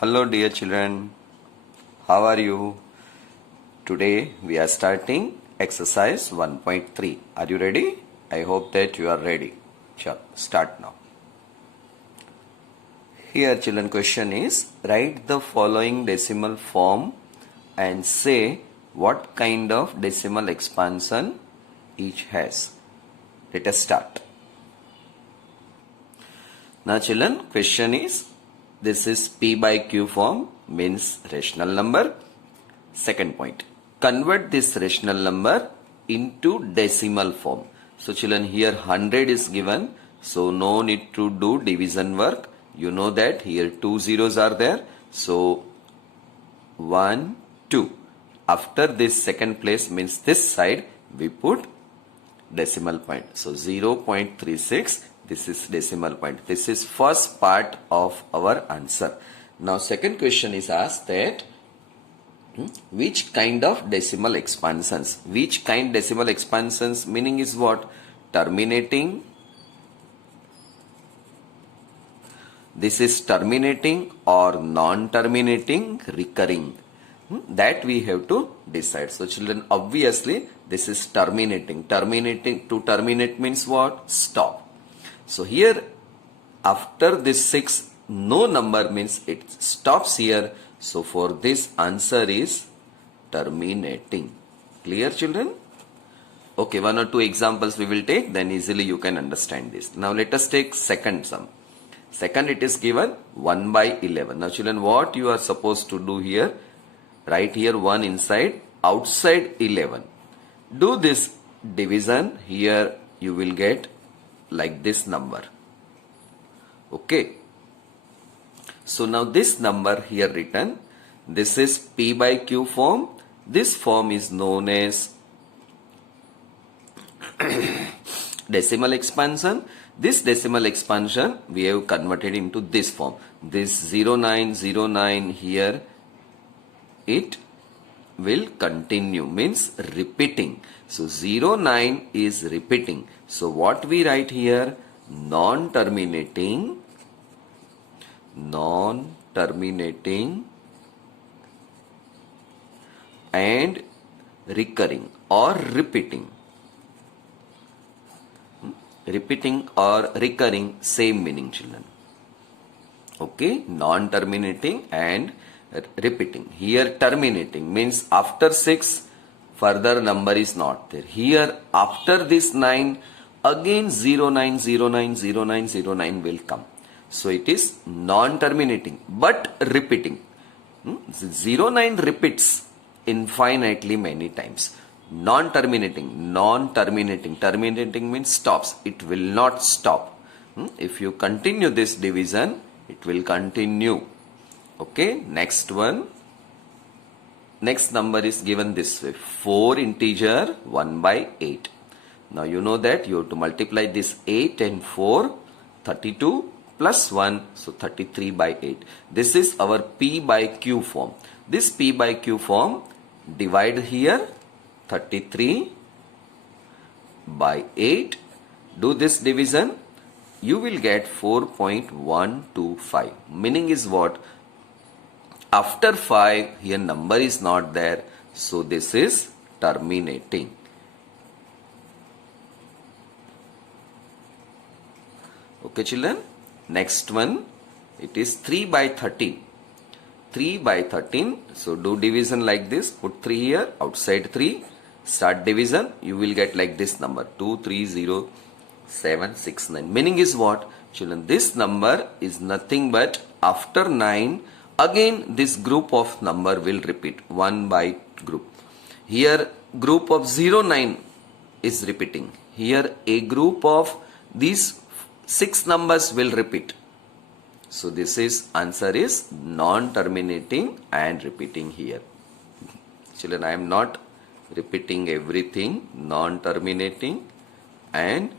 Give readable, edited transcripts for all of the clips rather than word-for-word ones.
Hello dear children, how are you? Today we are starting exercise 1.3. Are you ready? I hope that you are ready. Sure, start now. Here children, question is write the following decimal form and say what kind of decimal expansion each has. Let us start. Now children, question is this is P by Q form, means rational number. Second point, convert this rational number into decimal form. So children, here 100 is given, so no need to do division work. You know that here two zeros are there, so 1, 2. After this second place means this side we put decimal point. So 0.36, this is decimal point. This is first part of our answer. Now second question is asked that which kind of decimal expansions? Which kind decimal expansions meaning is what? Terminating. This is terminating or non-terminating, recurring. That we have to decide. So children, obviously this is terminating. Terminating, to terminate means what? Stop. So here after this 6 no number means it stops here. So for this answer is terminating. Clear children? Okay, one or two examples we will take, then easily you can understand this. Now let us take second sum. Second, it is given 1 by 11. Now children, what you are supposed to do here? Write here 1 inside, outside 11. Do this division. Here you will get like this number. Okay. So now this number here written, this is P by Q form. This form is known as decimal expansion. This decimal expansion we have converted into this form. This 0909 here, it will continue, means repeating. So 09 is repeating. So what we write here? Non-terminating and recurring or repeating. Repeating or recurring, same meaning children. Okay, non-terminating and repeating. Here terminating means after 6 further number is not there. Here after this 9 again 09090909 will come. So it is non-terminating but repeating. 09 repeats infinitely many times. Non-terminating, terminating means stops. It will not stop. If you continue this division, it will continue. Okay, next one. Next number is given this way, 4 integer 1 by 8. Now you know that you have to multiply this 8 and 4, 32 plus 1, so 33 by 8. This is our P by Q form. This P by Q form, divide here 33 by 8. Do this division, you will get 4.125. Meaning is what? After 5 here number is not there, so this is terminating. Okay children, next one, it is 3 by 13. 3 by 13, so do division like this, put 3 here, outside 3, start division, you will get like this number 230769. Meaning is what? Children, this number is nothing but after 9 again this group of number will repeat, 1 by group. Here group of 09 is repeating. Here a group of these 6 numbers will repeat. So this is answer is non-terminating and repeating here. Children, I am not repeating everything, non-terminating and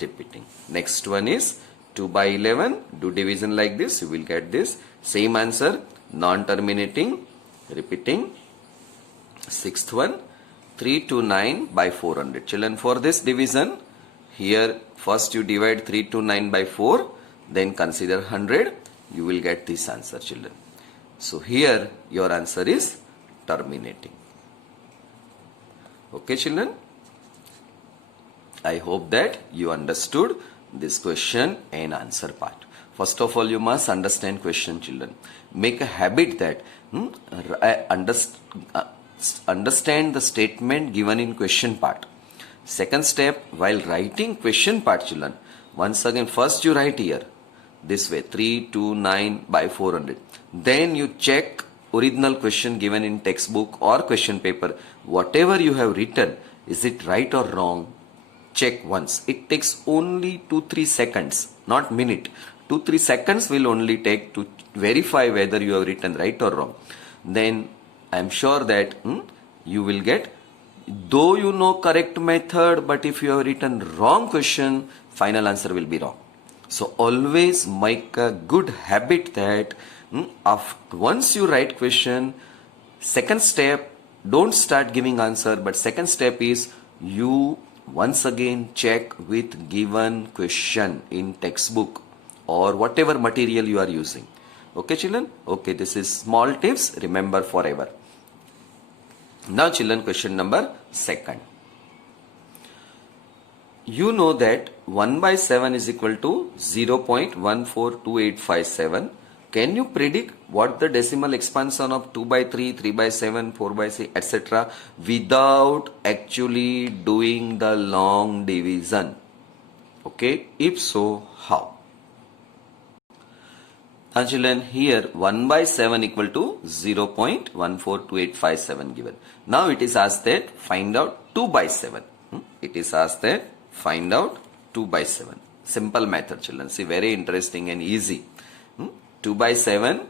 repeating. Next one is 2 by 11. Do division like this, you will get this. Same answer, non-terminating, repeating. Sixth one, 3 to 9 by 400. Children, for this division, here first you divide 3 to 9 by 4, then consider 100, you will get this answer children. So here your answer is terminating. Okay children, I hope that you understood this question and answer part. First of all, you must understand question children. Make a habit that understand the statement given in question part. Second step, while writing question part children, once again first you write here this way 329 by 400. Then you check original question given in textbook or question paper. Whatever you have written, is it right or wrong? Check once. It takes only 2-3 seconds, not minute. 2-3 seconds will only take to verify whether you have written right or wrong. Then I am sure that you will get, though you know correct method, but if you have written wrong question, final answer will be wrong. So always make a good habit that once you write question, second step, don't start giving answer, but second step is you once again check with given question in textbook or whatever material you are using. Okay children? Okay, this is small tips, remember forever. Now children, question number second. You know that 1 by 7 is equal to 0.142857. Can you predict what the decimal expansion of 2 by 3, 3 by 7, 4 by 6, etc. without actually doing the long division? Okay, if so, how? Now children, here 1 by 7 equal to 0.142857 given. Now it is asked that find out 2 by 7. It is asked that find out 2 by 7. Simple method children. See, very interesting and easy. 2 by 7,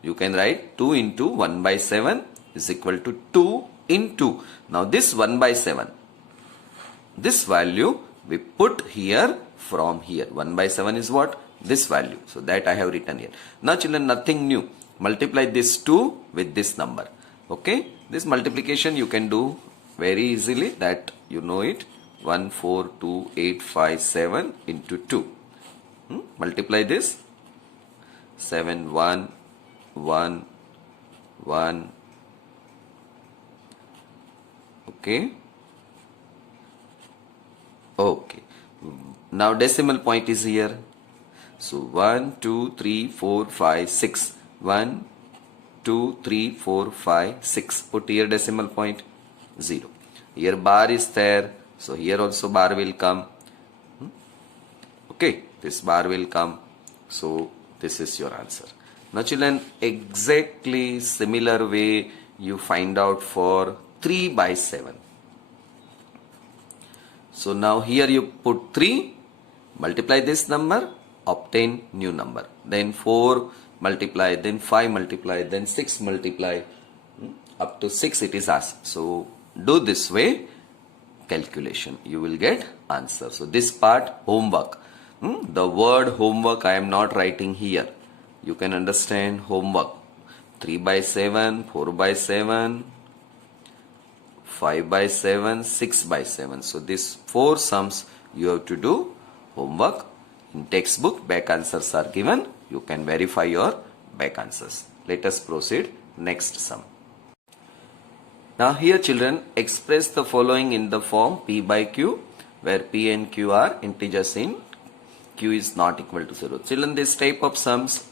you can write 2 into 1 by 7 is equal to 2 into. Now this 1 by 7, this value we put here from here. 1 by 7 is what? This value. So that I have written here. Now children, nothing new. Multiply this 2 with this number. Okay. This multiplication you can do very easily, that you know it. 142,857 into 2. Multiply this. 7, 1, 1, 1. Okay. Okay. Now decimal point is here. So 1, 2, 3, 4, 5, 6. 1, 2, 3, 4, 5, 6. Put here decimal point 0. Here bar is there. So here also bar will come. Okay. This bar will come. So this is your answer. Now children, exactly similar way you find out for 3 by 7. So now here you put 3, multiply this number, obtain new number. Then 4 multiply, then 5 multiply, then 6 multiply. Up to 6 it is asked. So do this way calculation. You will get answer. So this part homework. The word homework I am not writing here. You can understand homework. 3 by 7, 4 by 7, 5 by 7, 6 by 7. So these 4 sums you have to do homework. In textbook back answers are given. You can verify your back answers. Let us proceed next sum. Now here children, express the following in the form P by Q, where P and Q are integers in Q is not equal to 0. Children, this type of sums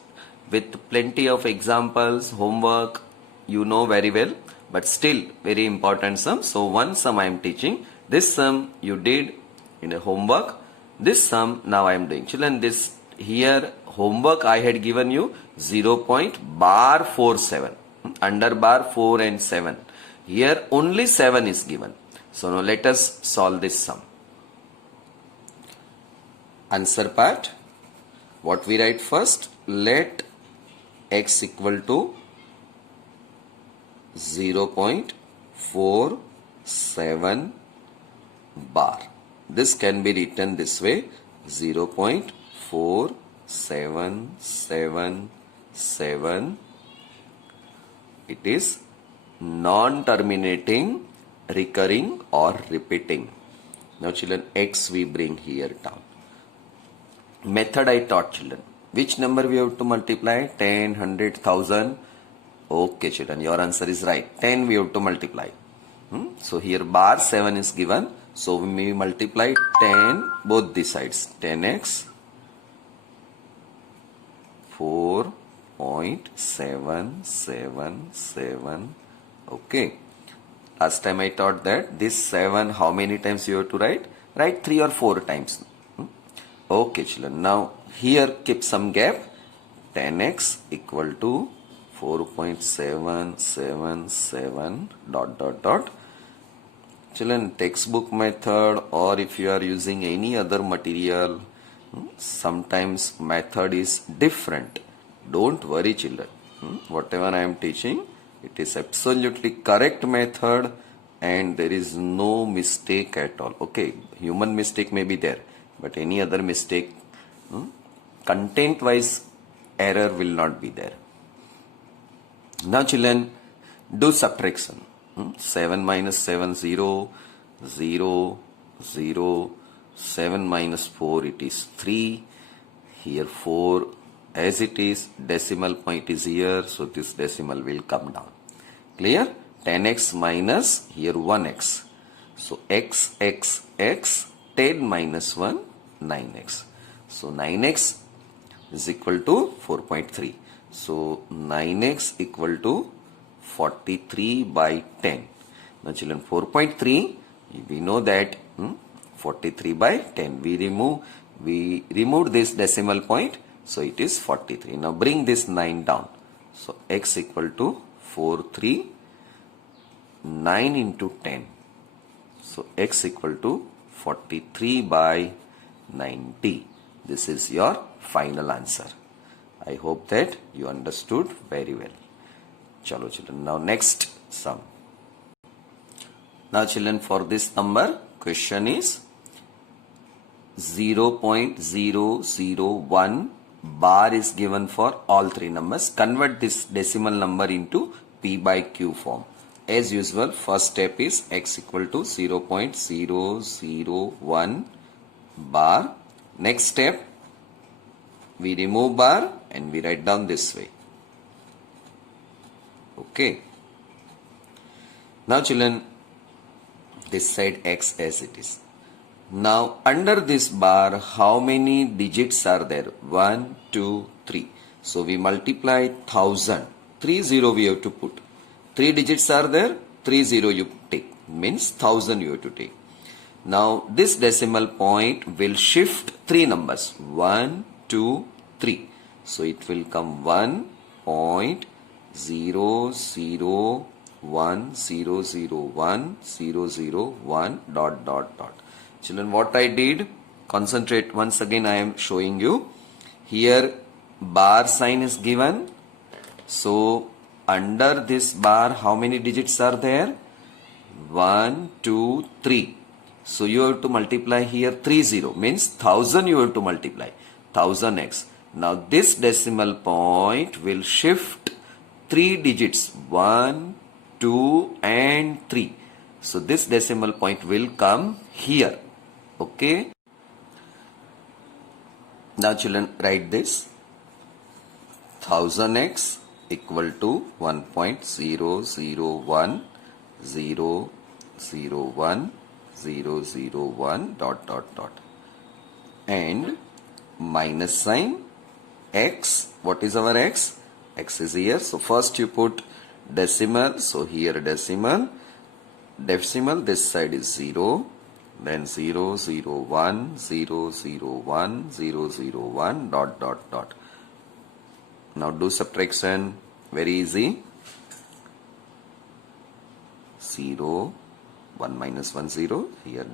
with plenty of examples, homework, you know very well, but still very important sum. So one sum I am teaching. This sum you did in a homework. This sum now I am doing. Children, this here homework I had given you 0.47 under bar 4 and 7. Here only 7 is given. So now let us solve this sum. Answer part. What we write first? Let x equal to 0.47 bar. This can be written this way: 0.4777. It is non-terminating, recurring or repeating. Now children, x we bring here down. Method I taught children. Which number we have to multiply? 10, 100, 1000. Okay, children, your answer is right. 10 we have to multiply. So here bar 7 is given. So we multiply 10 both the sides. 10x 4.777. Okay. Last time I taught that this 7 how many times you have to write? Write 3 or 4 times. Okay, children. Now here keep some gap. 10x equal to 4.777 dot. Children, textbook method, or if you are using any other material, sometimes method is different. Don't worry, children. Whatever I am teaching, it is absolutely correct method and there is no mistake at all. Okay, human mistake may be there, but any other mistake, content wise error will not be there. Now children, do subtraction. 7 minus 7, 0, 0, 0, 7 minus 4, it is 3. Here 4, as it is, decimal point is here, so this decimal will come down. Clear? 10x minus, here 1x. So x, 10 minus 1, 9x. So 9x is equal to 4.3. So 9x equal to 43 by 10. Now children, 4.3, we know that 43 by 10. We removed this decimal point, so it is 43. Now bring this 9 down. So x equal to 43, 9 into 10. So x equal to 43 by 90. This is your final answer. I hope that you understood very well. Chalo children, now next sum. Now children, for this number, question is 0.001 bar is given for all three numbers. Convert this decimal number into P by Q form. As usual, first step is x equal to 0.001 bar. Next step, we remove bar and we write down this way. Okay. Now children, this side x as it is. Now under this bar, how many digits are there? 1, 2, 3. So we multiply 1000. 30 we have to put. 3 digits are there, 30 you take. Means 1000 you have to take. Now this decimal point will shift 3 numbers. 1, 2, 3. So it will come 1.001001001 dot. Children, what I did, concentrate once again, I am showing you. Here bar sign is given. So under this bar, how many digits are there? 1, 2, 3. So you have to multiply here 30. Means 1000 you have to multiply. 1000x. Now this decimal point will shift 3 digits. 1, 2 and 3. So this decimal point will come here. Okay. Now children, write this. 1000x equal to 1.001001001 dot. And minus sign x. What is our x? X is here. So first you put decimal. So here decimal. This side is 0. Then 001001001 dot. Now do subtraction. Very easy. 0, 1 minus 1, 0. Here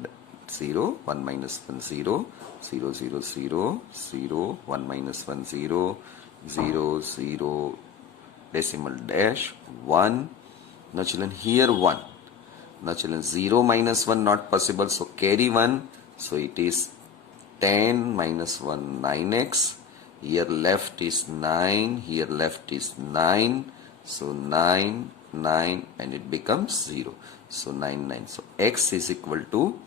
0, 1 minus 1, 0. 0, 0, 0, 0, 1 minus 1, 0, 0, 0, decimal dash, 1. Now children, here 1. Now children, 0 minus 1 not possible, so carry 1. So it is 10 minus 1, 9x. Here left is 9, here left is 9. So 9, 9 and it becomes 0. So 9, 9. So x is equal to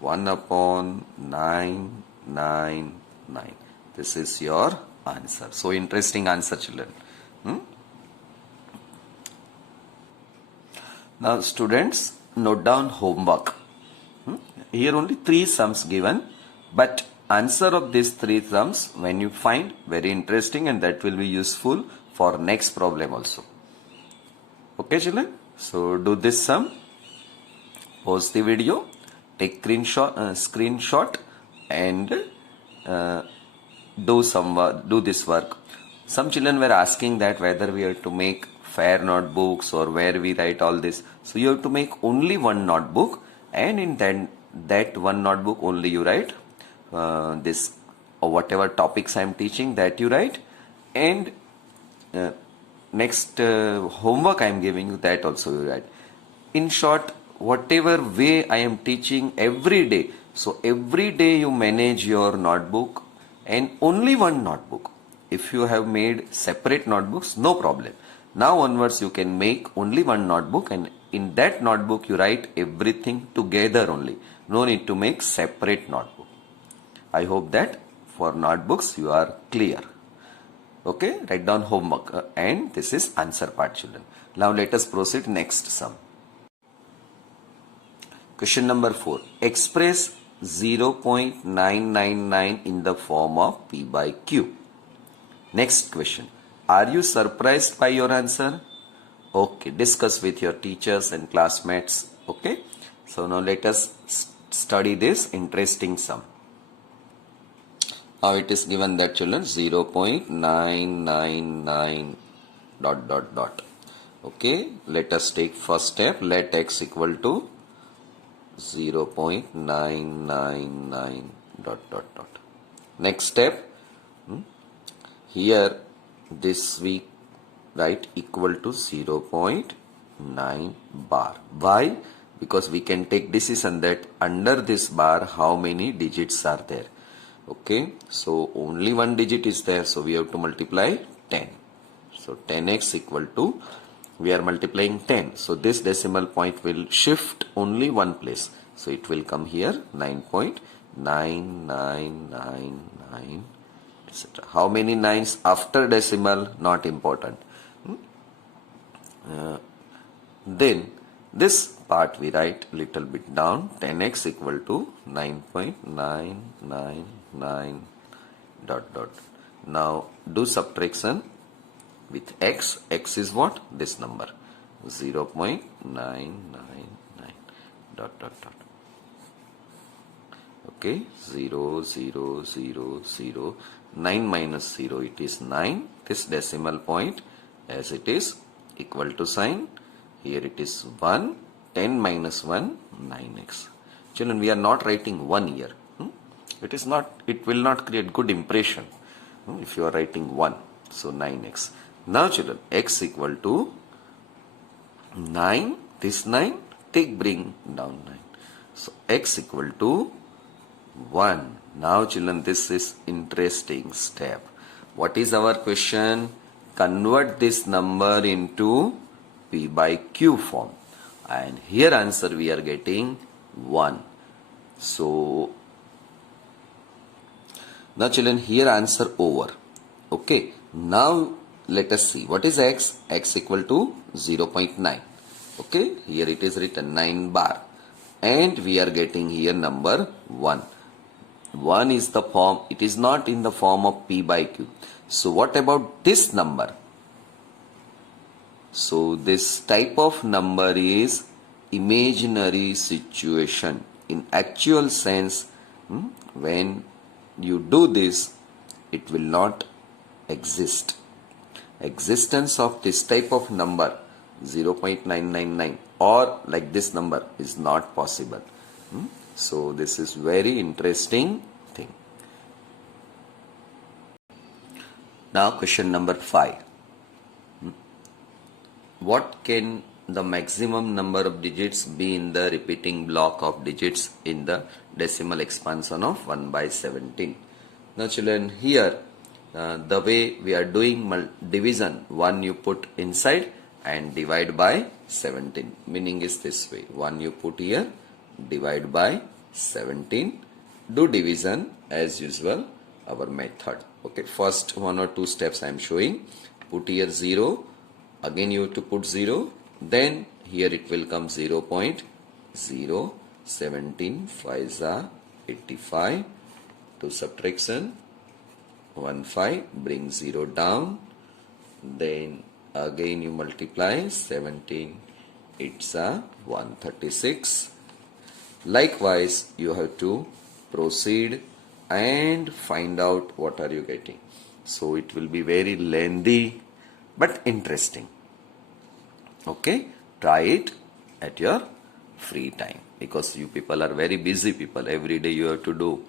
1 upon 9, 9, 9. This is your answer. So interesting answer children. Now students, note down homework. Here only 3 sums given, but answer of these 3 sums when you find very interesting, and that will be useful for next problem also. Okay children, so do this sum, pause the video, take screenshot and do this work. Some children were asking that whether we have to make fair notebooks or where we write all this. So you have to make only one notebook, and in that one notebook only you write this or whatever topics I am teaching, that you write, and next homework I am giving you, that also you write. In short, whatever way I am teaching every day, so every day you manage your notebook and only one notebook. If you have made separate notebooks, no problem. Now onwards you can make only one notebook, and in that notebook you write everything together only. No need to make separate notebook. I hope that for notebooks you are clear. Okay, write down homework and this is answer part children. Now let us proceed next sum. Question number 4. Express 0.999 in the form of P by Q. Next question. Are you surprised by your answer? Okay, discuss with your teachers and classmates. Okay, so now let us study this interesting sum. Now it is given that children 0.999 ... Okay, let us take first step. Let x equal to 0.999 ... Next step, here this we write equal to 0.9 bar. Why? Because we can take decision that under this bar how many digits are there. Okay, so only one digit is there, so we have to multiply 10. So 10x equal to, we are multiplying 10, so this decimal point will shift only one place, so it will come here 9.9999, etc. How many nines after decimal, not important. Then this part we write little bit down, 10x equal to 9.999 ... Now do subtraction with x. X is what? This number 0.999 ... Okay, 0 0 0 0, 9 minus 0, it is 9. This decimal point as it is, equal to sign, here it is 1. 10 minus 1, 9x. Children, we are not writing 1 here. It is not, it will not create good impression if you are writing 1. So 9x. Now children, x equal to 9, this 9, bring down 9. So x equal to 1. Now children, this is interesting step. What is our question? Convert this number into P by Q form. And here answer we are getting 1. So now children, here answer over. Okay, now let us see what is x. X equal to 0.9. Okay, here it is written 9 bar, and we are getting here number 1. 1 is the form, it is not in the form of P by Q. So what about this number? So this type of number is imaginary situation. In actual sense, when you do this, it will not exist. Existence of this type of number 0.999 or like this number is not possible. So this is very interesting thing. Now question number 5. What can the maximum number of digits be in the repeating block of digits in the decimal expansion of 1 by 17? Now children, here the way we are doing division, 1 you put inside and divide by 17. Meaning is this way, 1 you put here, divide by 17. Do division as usual, our method. Okay, first 1 or 2 steps I am showing. Put here 0, again you have to put 0, then here it will come 0.0. 17 5s are 85. To subtraction 1 5, bring 0 down, then again you multiply 17 8s are 136. Likewise you have to proceed and find out what are you getting. So it will be very lengthy but interesting. Okay, try it at your free time, because you people are very busy people. Every day you have to do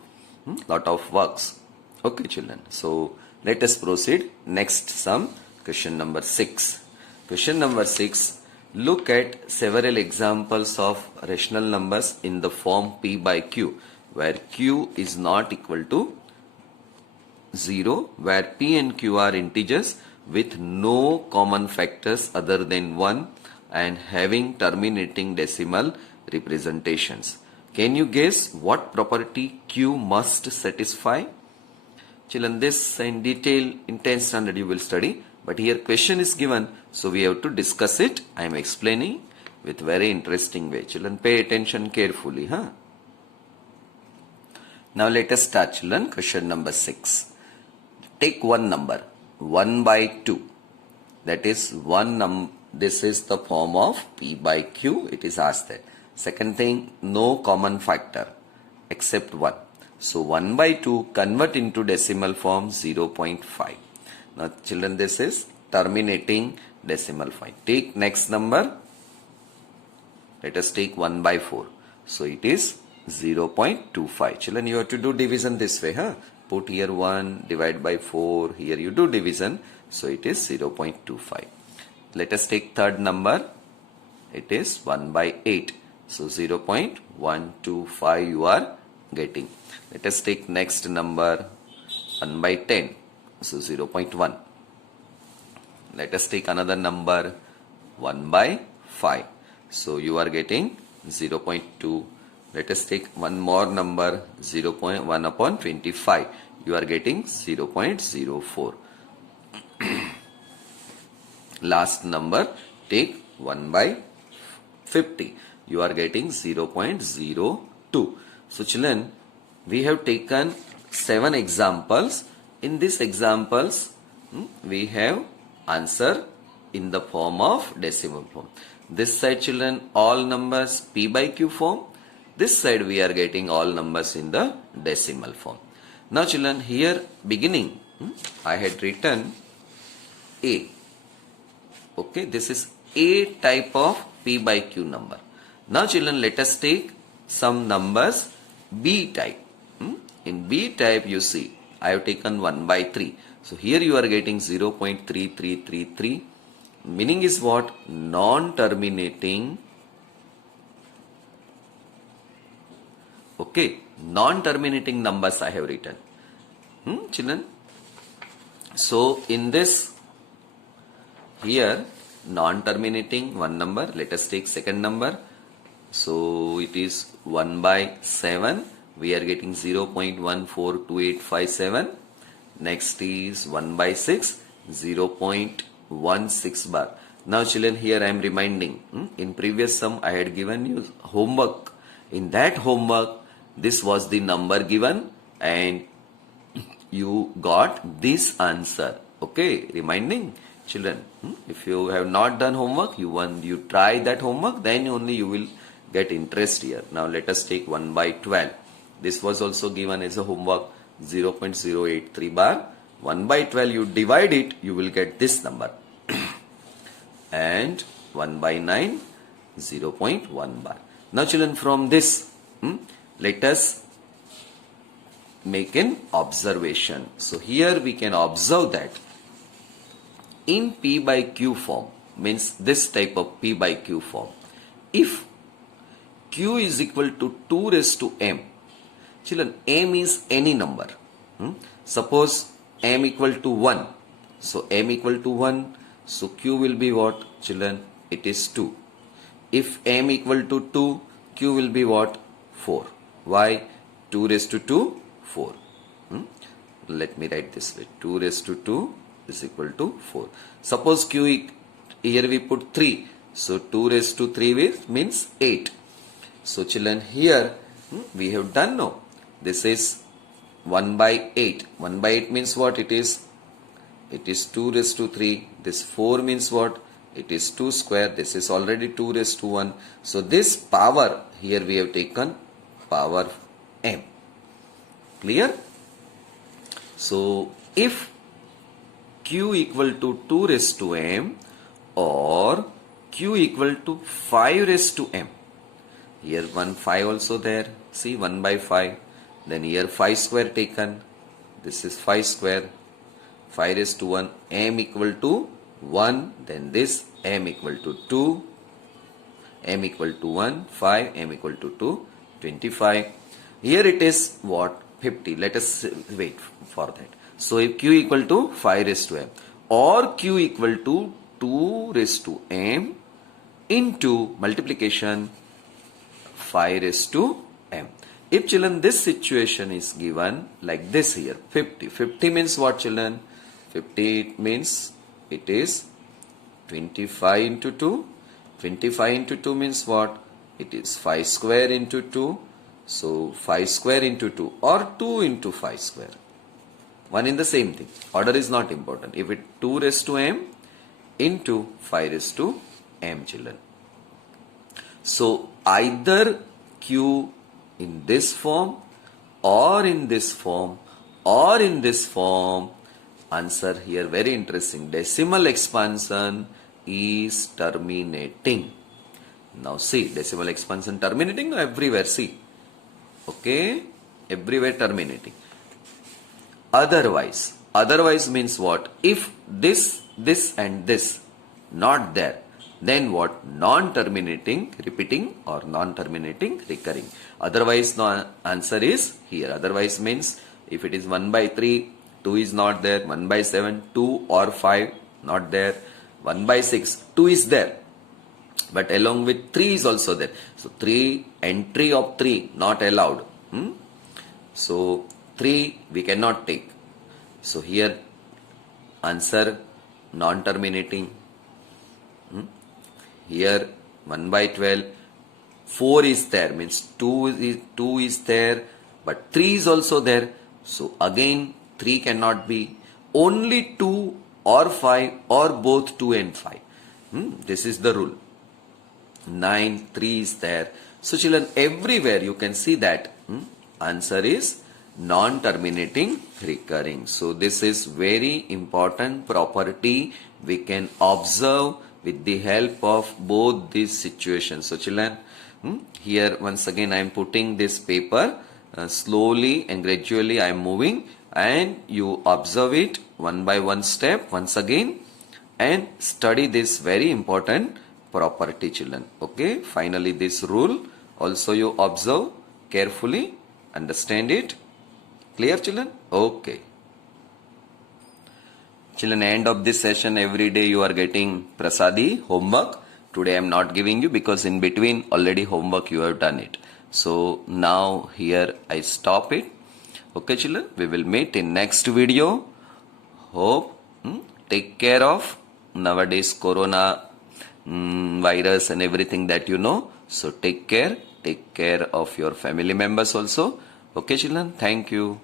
lot of works. Okay children, so let us proceed. Next sum, question number 6. Question number 6, look at several examples of rational numbers in the form p by q, where q is not equal to 0, where p and q are integers with no common factors other than 1 and having terminating decimal representations. Can you guess what property q must satisfy? Children, this in detail in 10th standard you will study, but here question is given, so we have to discuss it. I am explaining with very interesting way. Children, pay attention carefully. Now let us start children. Question number 6. Take one number 1 by 2, that is this is the form of p by q. It is asked that. Second thing, no common factor except 1. So 1 by 2 convert into decimal form 0.5. Now children, this is terminating decimal point. Take next number. Let us take 1 by 4. So it is 0.25. Children, you have to do division this way. Put here 1, divide by 4. Here you do division. So it is 0.25. Let us take third number. It is 1 by 8. So 0.125 you are getting. Let us take next number 1 by 10. So 0.1. Let us take another number 1 by 5. So you are getting 0.2. Let us take one more number 0.1 upon 25. You are getting 0.04. Last number, take 1 by 50. You are getting 0.02. So children, we have taken 7 examples. In these examples, we have answer in the form of decimal form. This side children, all numbers p by q form. This side we are getting all numbers in the decimal form. Now children, here beginning I had written A. Okay, this is A type of p by q number. Now children, let us take some numbers B type. In B type you see I have taken 1 by 3. So here you are getting 0.3333. Meaning is what? Non-terminating. Okay, non-terminating numbers I have written. Children. So in this here non-terminating one number. Let us take second number. So it is 1 by 7. We are getting 0.142857. Next is 1 by 6, 0.16 bar. Now children, here I am reminding, in previous sum I had given you homework. In that homework, this was the number given and you got this answer. Okay, reminding children, if you have not done homework, you try that homework, then only you will get interest here. Now let us take 1 by 12. This was also given as a homework, 0.083 bar. 1 by 12 you divide it, you will get this number. And 1 by 9, 0.1 bar. Now children, from this, let us make an observation. So here we can observe that in P by Q form, means this type of P by Q form, if Q is equal to 2 raised to M, children, M is any number. Suppose M equal to 1. So M equal to 1. So Q will be what? Children, it is 2. If M equal to 2, Q will be what? 4. Why? 2 raised to 2, 4. Let me write this way. 2 raised to 2 is equal to 4. Suppose Q, here we put 3. So 2 raised to 3 means 8. So children, here we have done no. This is 1 by 8. 1 by 8 means what it is? It is 2 raised to 3. This 4 means what? It is 2 square. This is already 2 raised to 1. So this power, here we have taken power m. Clear? So if q equal to 2 raised to m or q equal to 5 raised to m. Here 1 5 also there. See 1 by 5. Then here 5 square taken. This is 5 square. 5 raised to 1. M equal to 1. Then this m equal to 2. M equal to 1. 5. M equal to 2. 25. Here it is what? 50. Let us wait for that. So if q equal to 5 raised to m or q equal to 2 raised to m into multiplication 5 raised to m. If children this situation is given like this here 50. 50 means what children? 50 means it is 25 into 2. 25 into 2 means what? It is 5 square into 2. So 5 square into 2 or 2 into 5 square. One in the same thing. Order is not important. If it 2 raised to m into 5 raised to m children. So either q in this form or in this form or in this form. Answer here very interesting. Decimal expansion is terminating. Now see, decimal expansion terminating everywhere. See. Okay. Everywhere terminating. Otherwise means what? If this and this not there, then what? Non-terminating repeating or non-terminating recurring. Otherwise the answer is here. Otherwise means if it is 1 by 3, 2 is not there. 1 by 7, 2 or 5 not there. 1 by 6, 2 is there. But along with 3 is also there. So 3, entry of 3 not allowed. So 3 we cannot take. So here answer non-terminating. Here 1 by 12, 4 is there means 2 is there, but 3 is also there. So again 3 cannot be. Only 2 or 5 or both 2 and 5. This is the rule. 9, 3 is there. So children, everywhere you can see that answer is non-terminating recurring. So this is very important property we can observe with the help of both these situations. So children, here once again I am putting this paper slowly and gradually I am moving, and you observe it one by one step once again and study this very important property children. Okay, finally this rule also you observe carefully, understand it. Clear children? Okay. Children, end of this session every day you are getting prasadi homework. Today I am not giving you because in between already homework you have done it. So now here I stop it. Okay children, we will meet in next video. Hope take care of nowadays corona virus and everything that you know. So take care of your family members also. Okay children, thank you.